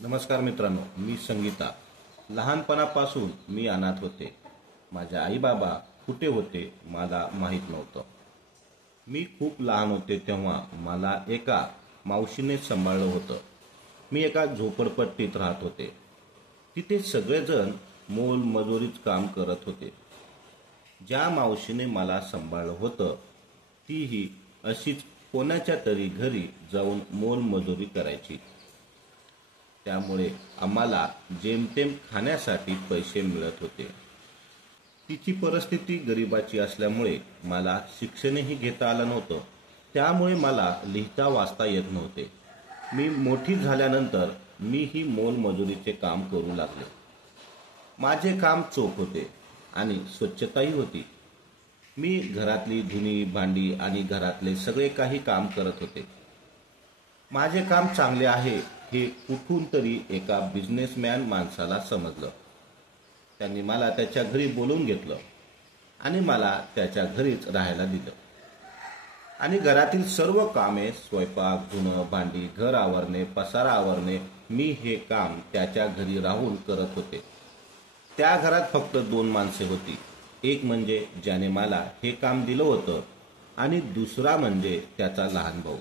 नमस्कार मित्रांनो, मी संगीता. लहानपणापासून मी अनाथ होते. माझे आई बाबा कुठे होते मला माहीत नव्हतं. मी खूप लहान होते तेव्हा मला एका मावशीने सांभाळलं होतं. मी एका झोपडपट्टीत राहत होते. तिथे सगळेजण मोलमजुरीच काम करत होते. ज्या मावशीने मला सांभाळलं होतं तीही अशीच कोणाच्या तरी घरी जाऊन मोलमजुरी करायची. त्यामुळे आम्हाला जेमतेम खाण्यासाठी पैसे मिळत होते. तिची परिस्थिती गरिबाची असल्यामुळे मला शिक्षणही घेता आलं नव्हतं. त्यामुळे मला लिहिता वाचता येत नव्हते. मी मोठी झाल्यानंतर मीही मोलमजुरीचे काम करू लागले. माझे काम चोख होते आणि स्वच्छताही होती. मी घरातली धुणी भांडी आणि घरातले सगळे काही काम करत होते. माझे काम चांगले आहे हे कुठून तरी एका बिझनेसमॅन माणसाला समजलं. त्यांनी मला त्याच्या घरी बोलवून घेतलं आणि मला त्याच्या घरीच राहायला दिलं. आणि घरातील सर्व कामे, स्वयंपाक, धुणं भांडी, घर आवरणे, पसारा आवरणे, मी हे काम त्याच्या घरी राहून करत होते. त्या घरात फक्त 2 माणसे होती. एक म्हणजे ज्याने मला हे काम दिलं होतं आणि दुसरा म्हणजे त्याचा लहान भाऊ.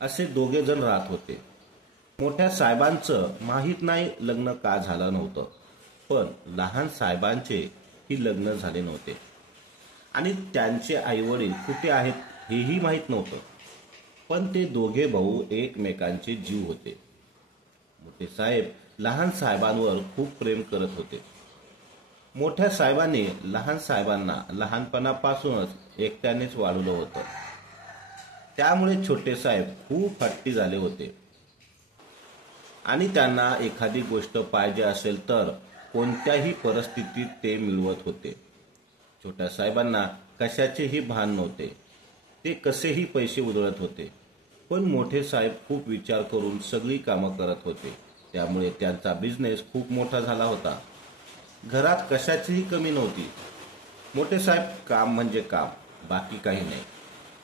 असे 2 जण राहत होते. मोठ्या साहेबांचं माहीत नाही लग्न का झालं नव्हतं, पण लहान साहेबांचे ही लग्न झाले नव्हते आणि त्यांचे आईवडील कुठे आहेत हेही माहीत नव्हतं. पण ते 2 भाऊ एकमेकांचे जीव होते. मोठे साहेब लहान साहेबांवर खूप प्रेम करत होते. मोठ्या साहेबांनी लहान साहेबांना लहानपणापासूनच एकट्यानेच वाढवलं होतं. त्यामुळे छोटे साहेब खूप हट्टी झाले होते आणि त्यांना एखादी गोष्ट पाहिजे असेल तर कोणत्याही परिस्थितीत ते मिळवत होते. छोट्या साहेबांना कशाचेही भान नव्हते. ते कसेही पैसे उधळत होते. पण मोठे साहेब खूप विचार करून सगळी कामं करत होते. त्यामुळे त्यांचा बिझनेस खूप मोठा झाला होता. घरात कशाचीही कमी नव्हती. मोठे साहेब काम म्हणजे काम, बाकी काही नाही.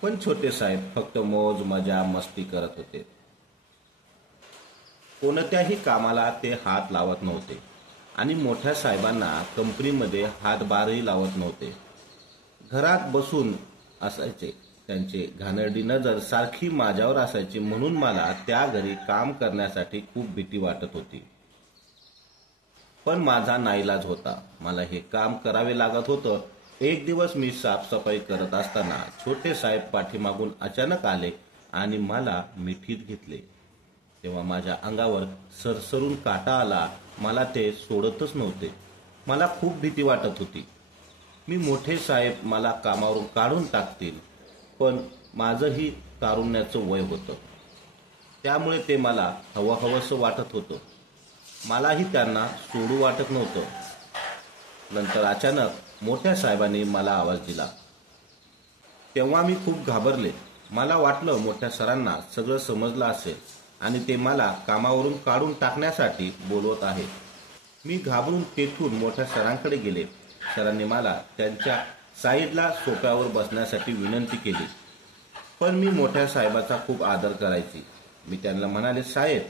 पण छोटे साहेब फक्त मौज मजा मस्ती करत होते. कोणत्याही कामाला ते हात लावत नव्हते आणि मोठ्या साहेबांना कंपनीमध्ये हातभारही लावत नव्हते. घरात बसून असायचे. त्यांची घाणेरडी नजर सारखी माझ्यावर असायची, म्हणून मला त्या घरी काम करण्यासाठी खूप भीती वाटत होती. पण माझा नाईलाज होता. मला हे काम करावे लागत होतं. एक दिवस मी साफसफाई करत असताना छोटे साहेब पाठीमागून अचानक आले आणि मला मिठीत घेतले. तेव्हा माझ्या अंगावर सरसरून काटा आला. मला ते सोडतच नव्हते. मला खूप भीती वाटत होती. मी मोठे साहेब मला कामावरून काढून टाकतील, पण माझंही तारुण्याचं वय होतं. त्यामुळे ते मला हवंहवंसं वाटत होतं. मलाही त्यांना सोडू वाटत नव्हतं. नंतर अचानक मोठ्या साहेबांनी मला आवाज दिला. तेव्हा मी खूप घाबरले. मला वाटलं मोठ्या सरांना सगळं समजलं असेल आणि ते मला कामावरून काढून टाकण्यासाठी बोलवत आहेत. मी घाबरून तेथून मोठ्या सरांकडे गेले. सरांनी मला त्यांच्या साईडला सोफ्यावर बसण्यासाठी विनंती केली. पण मी मोठ्या साहेबाचा खूप आदर करायची. मी त्यांना म्हणाले, साहेब,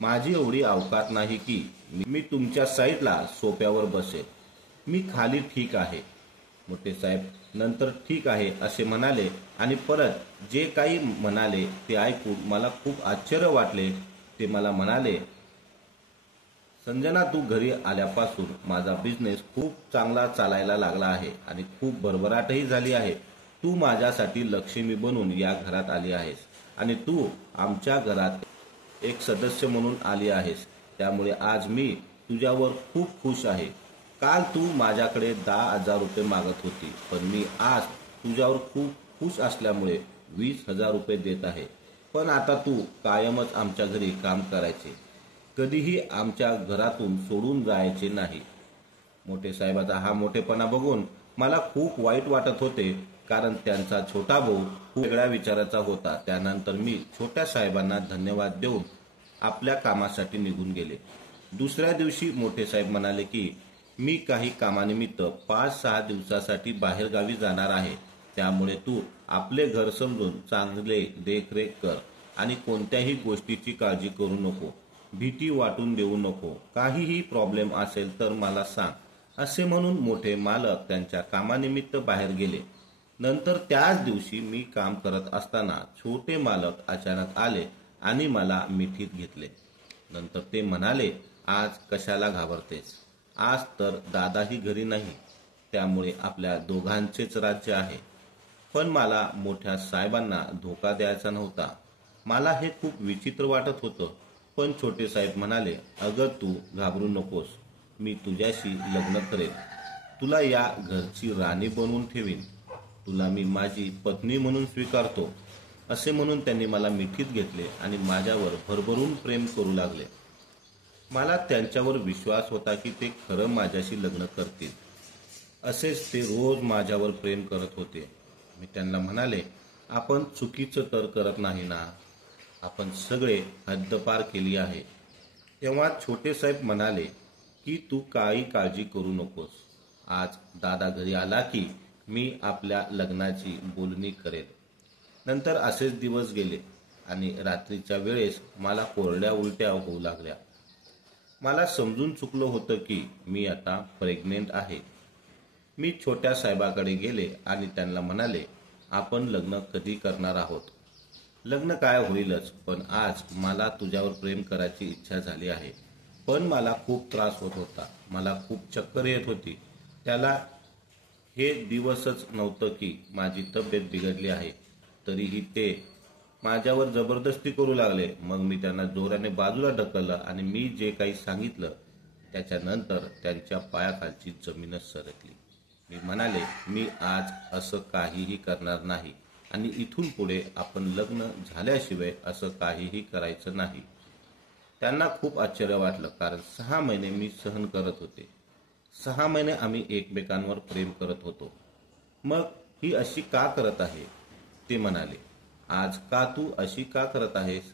माझी एवढी अवकात नाही की मी तुमच्या साईडला सोफ्यावर बसेल. मी खाली ठीक आहे. मोठे साहेब नंतर ठीक आहे असे म्हणाले आणि परत जे काही म्हणाले ते ऐकून मला खूप आश्चर्य वाटले. ते मला म्हणाले, संजना, तू घरी आल्यापासून माझा बिझनेस खूप चांगला चालायला लागला आहे आणि खूप भरभराटही झाली आहे. तू माझ्यासाठी लक्ष्मी बनून या घरात आली आहेस आणि तू आमच्या घरात एक सदस्य म्हणून आली आहेस. त्यामुळे आज मी तुझ्यावर खूप खुश आहे. काल तू माझ्याकडे 10,000 रुपये मागत होती, पण मी आज तुझ्यावर खूप खुश असल्यामुळे 20,000 रुपये देत आहे. पण आता तू कायमच आमच्या घरी काम करायचे, कधीही आमच्या घरातून सोडून जायचे नाही. मोठे साहेबाचा हा मोठेपणा बघून मला खूप वाईट वाटत होते, कारण त्यांचा छोटा भाऊ खूप वेगळ्या विचाराचा होता. त्यानंतर मी छोट्या साहेबांना धन्यवाद देऊन आपल्या कामासाठी निघून गेले. दुसऱ्या दिवशी मोठे साहेब म्हणाले की मी काही कामानिमित्त 5-6 दिवसासाठी बाहेरगावी जाणार आहे. त्यामुळे तू आपले घर समजून चांगले देखरेख कर आणि कोणत्याही गोष्टीची काळजी करू नको. भीती वाटून देऊ नको, काहीही प्रॉब्लेम असेल तर मला सांग असे म्हणून मोठे मालक त्यांच्या कामानिमित्त बाहेर गेले. नंतर त्याच दिवशी मी काम करत असताना छोटे मालक अचानक आले आणि मला मिठीत घेतले. नंतर ते म्हणाले, आज कशाला घाबरतेस? आज तर दादाही घरी नाही, त्यामुळे आपल्या दोघांचेच राज्य आहे. पण मला मोठ्या साहेबांना धोका द्यायचा नव्हता. मला हे खूप विचित्र वाटत होतं. पण छोटे साहेब म्हणाले, अगं तू घाबरू नकोस, मी तुझ्याशी लग्न करेन, तुला या घरची राणी बनवून ठेवीन, तुला मी माझी पत्नी म्हणून स्वीकारतो असे म्हणून त्यांनी मला मिठीत घेतले आणि माझ्यावर भरभरून प्रेम करू लागले. मला त्यांच्यावर विश्वास होता की ते खरं माझ्याशी लग्न करतील. असेच ते रोज माझ्यावर प्रेम करत होते. मी त्यांना म्हणाले, आपण चुकीचं तर करत नाही ना? आपण सगळे हद्दपार केली आहे. तेव्हा छोटे साहेब म्हणाले की तू काही काळजी करू नकोस. आज दादा घरी आला की मी आपल्या लग्नाची बोलणी करेन. नंतर असेच दिवस गेले आणि रात्रीच्या वेळेस मला कोरड्या उलट्या होऊ लागल्या. मला समजून चुकलं होतं की मी आता प्रेग्नेंट आहे. मी छोट्या साहेबाकडे गेले आणि त्यांना म्हणाले, आपण लग्न कधी करणार आहोत? लग्न काय होईलच, पण आज मला तुझ्यावर प्रेम करायची इच्छा झाली आहे. पण मला खूप त्रास होत होता, मला खूप चक्कर येत होती. त्याला हे दिवसच नव्हतं की माझी तब्येत बिघडली आहे. तरीही ते माझ्यावर जबरदस्ती करू लागले. मग मी त्यांना जोराने बाजूला ढकललं आणि मी जे काही सांगितलं त्याच्यानंतर त्यांच्या पायाखालची जमीनच सरकली. मी म्हणाले, मी आज असं काहीही करणार नाही आणि इथून पुढे आपण लग्न झाल्याशिवाय असं काहीही करायचं नाही. त्यांना खूप आश्चर्य वाटलं, कारण 6 महिने मी सहन करत होते. 6 महिने आम्ही एकमेकांवर प्रेम करत होतो. मग ही अशी का करत आहे? ते म्हणाले, आज का तू अशी का करत आहेस?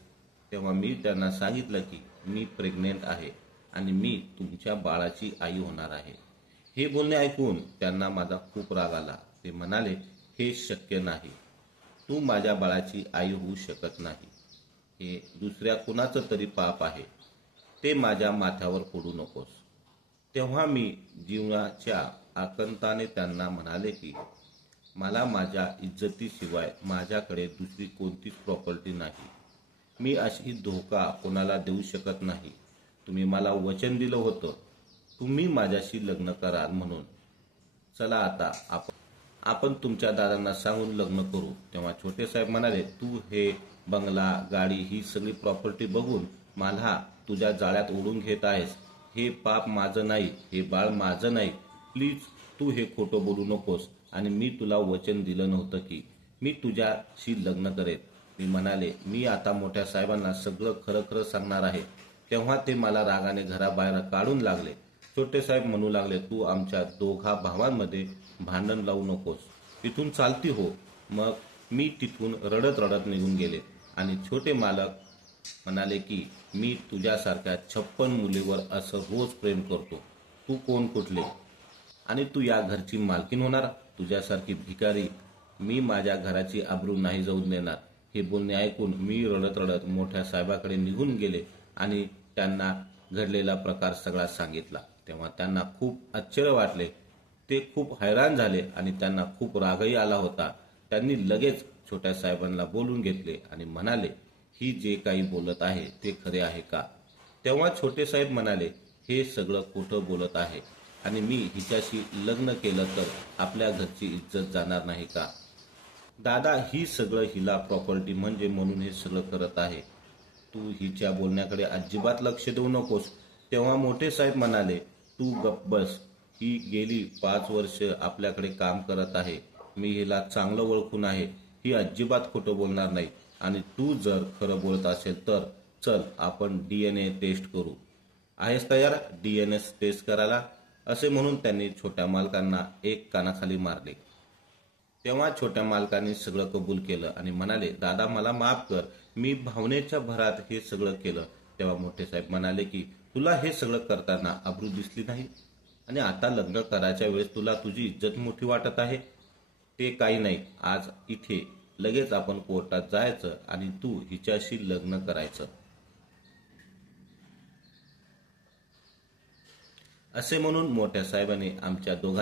तेव्हा मी त्यांना सांगितलं की मी प्रेग्नेंट आहे आणि मी तुमच्या बाळाची आई होणार आहे. हे बोलणे ऐकून त्यांना माझा खूप राग आला. ते म्हणाले, हे शक्य नाही, तू माझ्या बाळाची आई होऊ शकत नाही. हे दुसऱ्या कुणाचं तरी पाप आहे, ते माझ्या माथ्यावर फोडू नकोस. तेव्हा मी जीवनाच्या आकंताने त्यांना म्हणाले की मला माझ्या इज्जतीशिवाय माझ्याकडे दुसरी कोणतीच प्रॉपर्टी नाही. मी अशी धोका कोणाला देऊ शकत नाही. तुम्ही मला वचन दिलं होतं, तुम्ही माझ्याशी लग्न कराल म्हणून. चला आता आपण तुमच्या दादांना सांगून लग्न करू. तेव्हा छोटे साहेब म्हणाले, तू हे बंगला, गाडी, ही सगळी प्रॉपर्टी बघून मला तुझ्या जाळ्यात ओढून घेत आहेस. हे पाप माझं नाही, हे बाळ माझं नाही. प्लीज तू हे खोटं बोलू नकोस आणि मी तुला वचन दिलं नव्हतं की मी तुझ्याशी लग्न करेन. मी म्हणाले, मी आता मोठ्या साहेबांना सगळं खरं खरं सांगणार आहे. तेव्हा ते मला रागाने घराबाहेर काढून लागले. छोटे साहेब म्हणू लागले, तू आमच्या दोघा भावांमध्ये भांडण लावू नकोस, इथून चालती हो. मग मी तिथून रडत रडत निघून गेले आणि छोटे मालक म्हणाले की मी तुझ्यासारख्या 56 मुलीवर असं रोज प्रेम करतो. तू कोण कुठले आणि तू या घरची मालकीण होणार? तुझ्यासारखी भिकारी मी माझ्या घराची आबरू नाही जाऊन देणार. हे बोलणे ऐकून मी रडत रडत मोठ्या साहेबाकडे निघून गेले आणि त्यांना घडलेला प्रकार सगळा सांगितला. तेव्हा त्यांना खूप आश्चर्य वाटले. ते खूप हैराण झाले आणि त्यांना खूप रागही आला होता. त्यांनी लगेच छोट्या साहेबांना बोलून घेतले आणि म्हणाले, ही जे काही बोलत आहे ते खरे आहे का? तेव्हा छोटे साहेब म्हणाले, हे सगळं खोटं बोलत आहे आणि मी हिच्याशी लग्न केलं तर आपल्या घरची इज्जत जाणार नाही का? दादा ही सगळं हिला प्रॉपर्टी म्हणजे म्हणून हे सगळं करत आहे. तू हिच्या बोलण्याकडे अजिबात लक्ष देऊ नकोस. तेव्हा मोठे साहेब म्हणाले, तू गप्प बस. ही गेली 5 वर्ष आपल्याकडे काम करत आहे. मी हिला चांगलं ओळखून आहे. ही अजिबात खोटं बोलणार नाही आणि तू जर खरं बोलत असेल तर चल आपण DNA टेस्ट करू. आहेस तयार DNA टेस्ट करायला? असे म्हणून त्यांनी छोट्या मालकांना एक कानाखाली मारले. तेव्हा छोट्या मालकांनी सगळं कबूल केलं आणि म्हणाले, दादा मला माफ कर, मी भावनेच्या भरात हे सगळं केलं. तेव्हा मोठे साहेब म्हणाले की तुला हे सगळं करताना अब्रू दिसली नाही आणि आता लग्न करायच्या वेळेस तुला तुझी इज्जत मोठी वाटत आहे? ते काही नाही. आज इथे लगेच आपण कोर्टात जायचं आणि तू हिच्याशी लग्न करायचं. असे म्हणून मोठ्या साहेबांनी आमच्या दोघांच्या